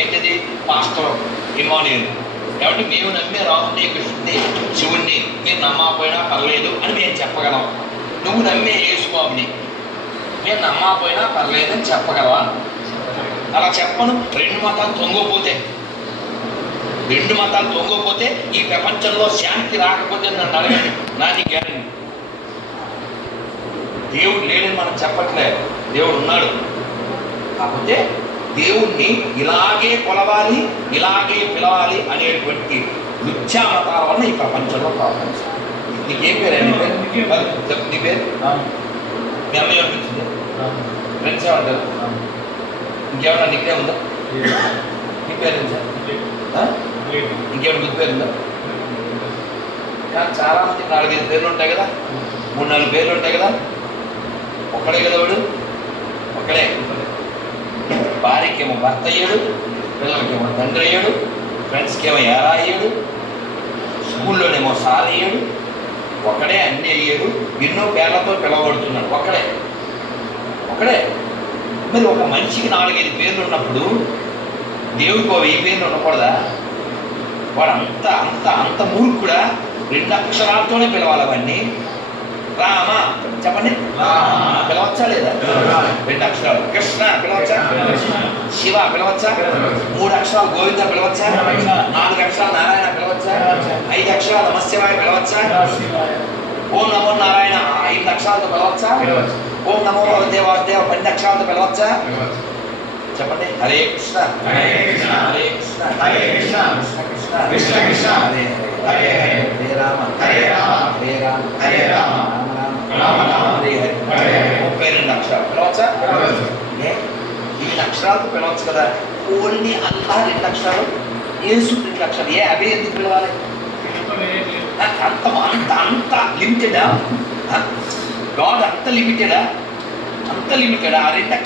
ఏంటిది? Pastor Emmanuel. కాబట్టి మేము నమ్మే రాముని, కృష్ణుని, శివుణ్ణి మీరు నమ్మకపోయినా పర్లేదు అని మేము చెప్పగలం. నువ్వు నమ్మే యేసుబాబుని మేము నమ్మకపోయినా పర్లేదు అని చెప్పగలవా? అలా చెప్పను. రెండు మతాలు తొంగపోతే ఈ ప్రపంచంలో శాంతి రాకపోతే నన్ను అడగండి, నాది గ్యారెంటీ. దేవుడు లేడని మనం చెప్పట్లేదు, దేవుడు ఉన్నాడు. కాకపోతే దేవుణ్ణి ఇలాగే కొలవాలి, ఇలాగే పిలవాలి అనేటువంటి మిథ్యా మతాల వల్ల ఈ ప్రపంచంలో ప్రాబ్లమ్స్. నీకేం పేరు? నీ పేరు? మీ అమ్మాయి అనిపించింది? ఫ్రెండ్స్ ఏమంటారు? ఇంకేమన్నా నీకే ఉందా? నీ పేరు ఇంకేమైనా గుర్తు పేరు ఉందా? కానీ చాలామందికి 4-5 పేర్లు ఉంటాయి కదా, 3-4 పేర్లు ఉంటాయి కదా. ఒక్కడే కదా వాడు, ఒక్కడే. భార్యకేమో భర్త అయ్యాడు, పిల్లలకేమో తండ్రి అయ్యాడు, ఫ్రెండ్స్కేమో ఎరా అయ్యాడు, స్కూల్లోనేమో సార్ అయ్యాడు. ఒకడే అన్నీ అయ్యాడు, ఎన్నో పేర్లతో పిలవబడుతున్నాడు. ఒక్కడే. మరి ఒక మనిషికి 4-5 పేర్లు ఉన్నప్పుడు దేవుడికి 1000 పేర్లు ఉండకూడదా? వాడు అంత మూర్ఖుడా? 2 అక్షరాలతోనే పిలవాలి అవన్నీ. రామ చెప్పండి, పిలవచ్చా లేదా? 2 అక్షరాలు. కృష్ణ పిలవచ్చా? శివ పిలవచ్చా? 3 అక్షరాలు గోవింద పిలవచ్చా? 4 అక్షరాలు నారాయణ పిలవచ్చా? 5 అక్షరాలు నమశివాయ పిలవచ్చా? ఓం నమో నారాయణ 5 అక్షరాలతో పిలవచ్చా? ఓం నమో భగవతే వాసుదేవ 12 అక్షరాలతో పిలవచ్చా? చెప్పండి. హరే కృష్ణ హరే కృష్ణ హరే కృష్ణ కృష్ణ కృష్ణ హరే హరే హరే రామ హరే రామ హరే రామ రామ రామ హరే హరే 32 అక్షరాలు పిలవచ్చా? ఇన్ని అక్షరాలతో పిలవచ్చు కదా. ఓన్లీ అల్లా 2 అక్షరాలు, యేసు 2 అక్షరాలు. అవే ఎందుకు పిలవాలి? అంత లిమిటెడా? గాడ్ అంత లిమిటెడా? ఆ 2